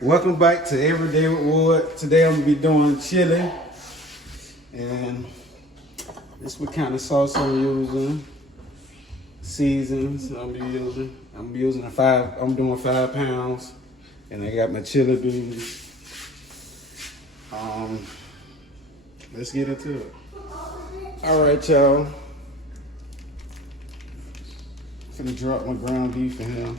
Welcome back to Everyday with Ward. Today I'm gonna be doing chili, and this what kind of sauce I'm using. Seasons I'm using. I'm using I'm doing 5 pounds, and I got my chili beans. Let's get into it. All right, y'all. I'm finna drop my ground beef in here.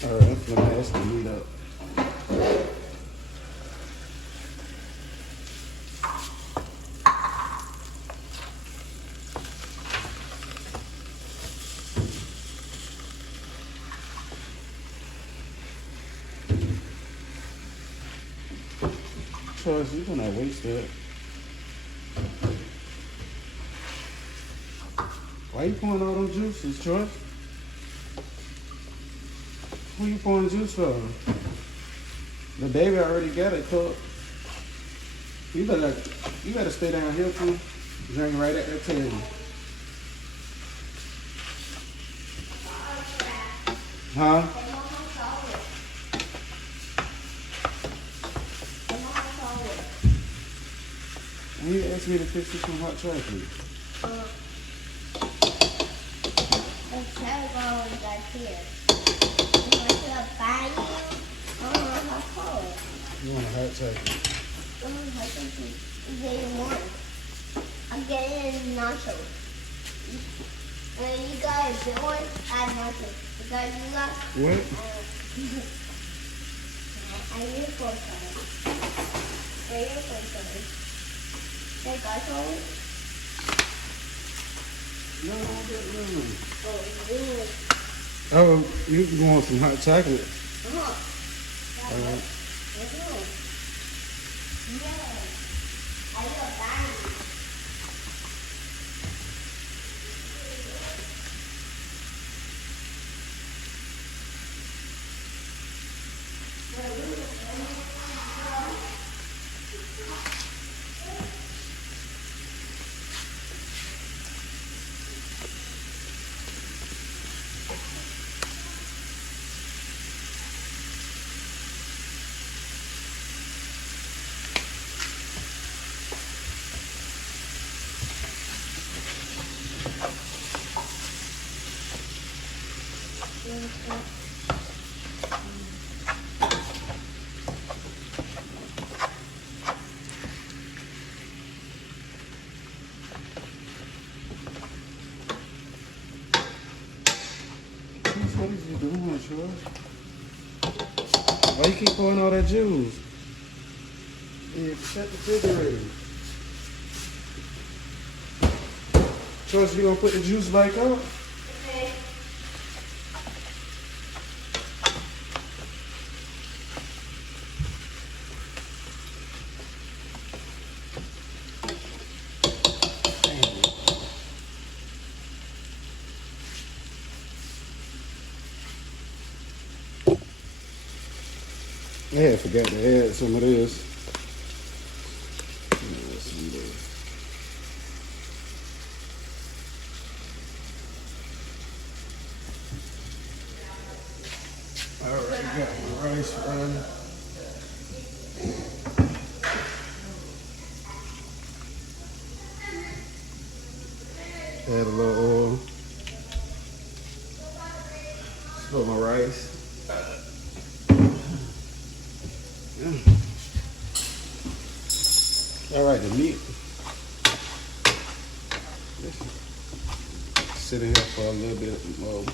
All right, I'm finna mash the meat up. Charles, you're gonna waste that. Why you pouring all them juices, Troy? Who you pouring juice for? The baby already got it cooked. You better stay down here too. Drink right at that table. Huh? And you asked me to fix you some hot chocolate. The telephone is right here. You want to buy you? Hot chocolate. You want a hot chocolate? Hot chocolate. Getting one. I'm getting nachos. And you got a big one? I have nachos. You got? What? I need a full size. Where your full size? Take our chocolate? No, I don't get none. Oh, really? Oh, you want some hot chocolate? All right. Yeah. I will buy you. What is you doing, Troy? Why you keep pouring all that juice? Yeah, shut the refrigerator. Troy, you gonna put the juice back up? Okay. I forgot to add some of this. All right, got my rice running. Add a little oil. Put my rice. All right, the meat. Sit in here for a little bit more.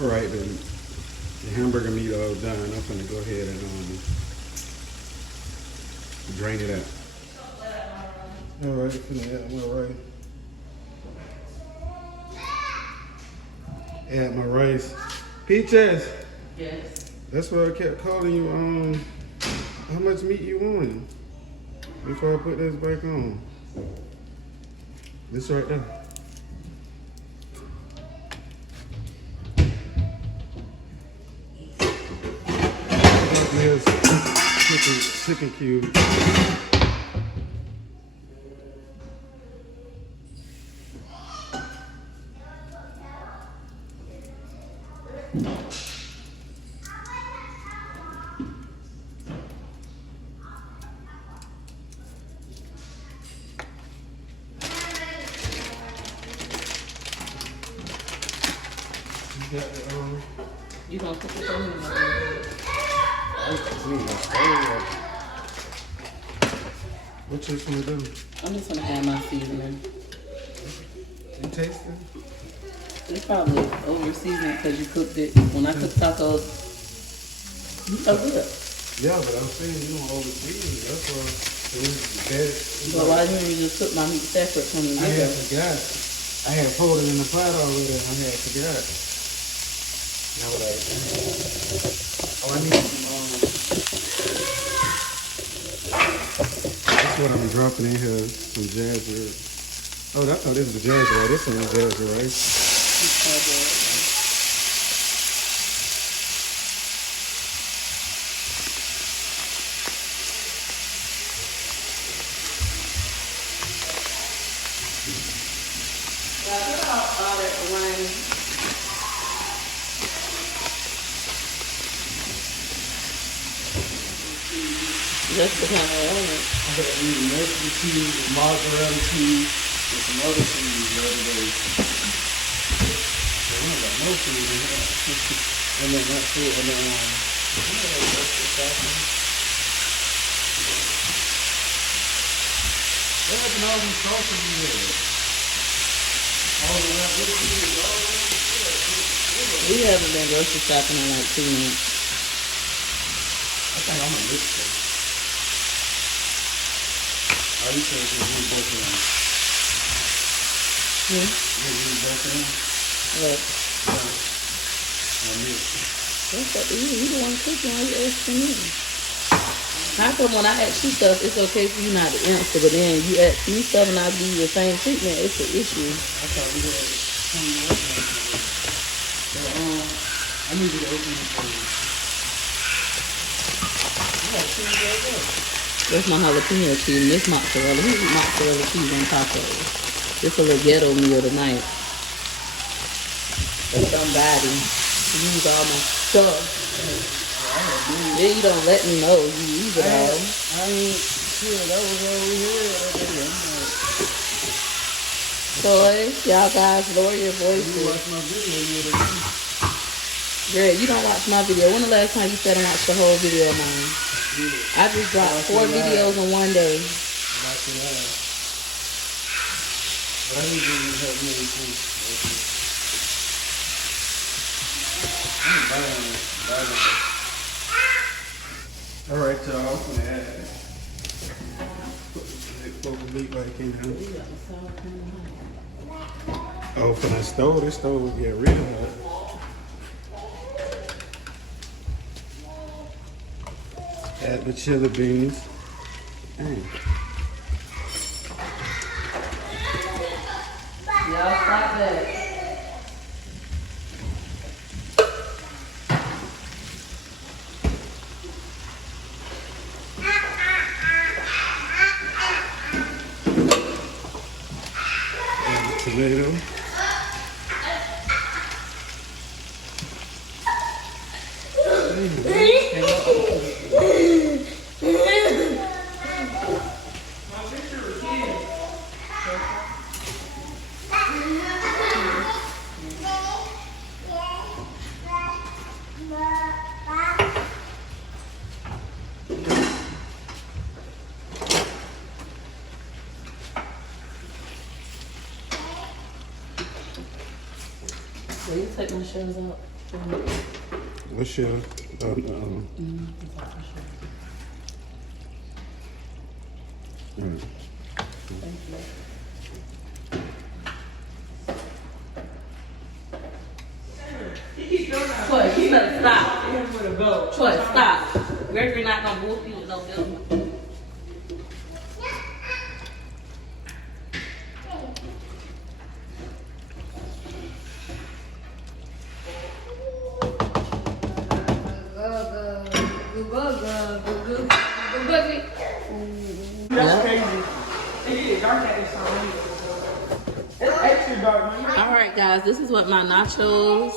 All right, the hamburger meat all done. I'm gonna go ahead and drain it out. All right, I'm gonna add my rice. Add my rice. Peaches, Yes. that's why I kept calling you. How much meat you want? Before I put this back on. This right there. Here's chicken cube. You got the, You gonna cook it for me? what you gonna do? I'm just gonna add my seasoning. You taste it? It's probably over seasoned because you cooked it. When I cook tacos, it's so good. Yeah, but I'm saying you don't overseason it. That's why it's bad. But why didn't you just cook my meat separate from the I had liver? forgot. I had poured it in the pot already. I had forgot. And I was like, oh, I need some. That's what I'm dropping in here. Some jazz. Oh, I thought this was jazz rice. This one is jazz rice. It's so good. All that rain. Just the kind of element. I'm gonna eat Mexican cheese, mozzarella cheese, and some other cheese the other day. So we don't got no food in here. And then that food, and then what happened to all these sauces you had? All of that with cheese, all of that? We haven't been grocery shopping in like 2 months. I think I'm gonna mix them. Are you saying you need both of them? Hmm? You need both of them? Look, Or mix? what's up to you? You the one cooking, why you asking me? How come when I ask you stuff, it's okay for you not to answer, but then you ask me stuff and I give you the same treatment, it's an issue. I thought we had some restaurants. So, I need you to open it for you. Yeah, see you right there. That's my jalapeno cheese and this mozzarella. Who eat mozzarella cheese on tacos? It's a little ghetto meal tonight. For somebody to use all my stuff. Then you don't let me know you use it all. I ain't sure that was all we had. Toy, y'all guys lower your You voices. watch my video the other day. Greg, you don't watch my video. When the last time you sat and watched the whole video of mine? I just dropped 4 videos in one day. Watch it out. But I need you to help me with this. I'm buying it. All right, y'all. I'm gonna add it. Put the local meat back in here. Oh, for that stove, this stove will get real hot. Add the chili beans. Dang. Y'all stop that. Tomato. Will you take my shoes out? What's your? Thank you. He's Troy, you better stop. Troy, stop. Gregory not gonna whoop you with no milk. That's crazy. It is dark at this time. It's extra dark, man. All right, guys, this is what my nachos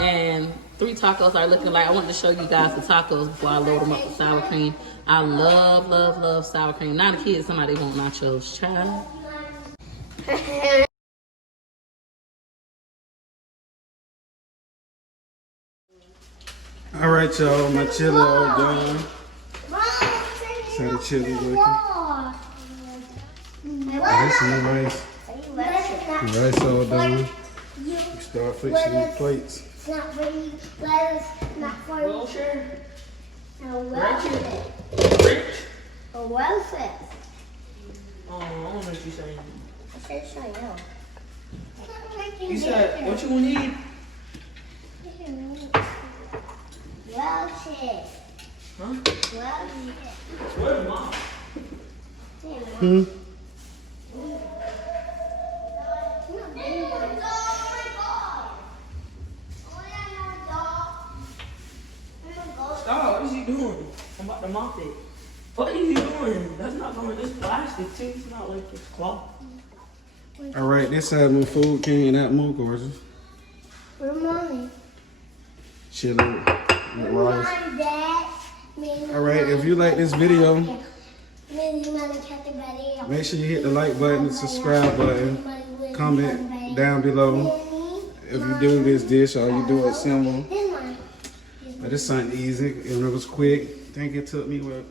and 3 tacos are looking like. I wanted to show you guys the tacos before I load them up with sour cream. I love, love, love sour cream. Now the kids, somebody want nachos. Child. All right, y'all. My chili all done. So the chili looking. Rice and rice. The rice all done. We start fixing these plates. It's not for you. Lettuce, not for you. Wilshire? No, welfare. Rich? A welfare. Oh, I don't know what you're saying. I said so, yo. You said, what you need? Welfare. Huh? Welfare. Where's mom? Hmm? Stop, what is he doing? I'm about to mop it. What are you doing? That's not going to this plastic too. It's not like it's cloth. All right, this side my food came out more gorgeous. Where mommy? Chili with rice. Mom, Dad. All right, if you like this video, Make make sure you hit the like button, the subscribe button, comment down below if you do this dish or you do it simple. But it's something easy and it was quick. I think it took me, what,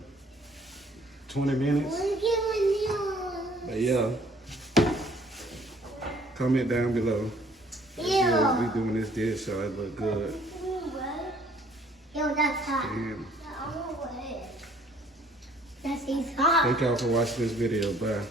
20 minutes? But yeah, comment down below if you be doing this dish so it look good. Yo, that's hot. And I don't know what it is. That's hot. thank y'all for watching this video. Bye.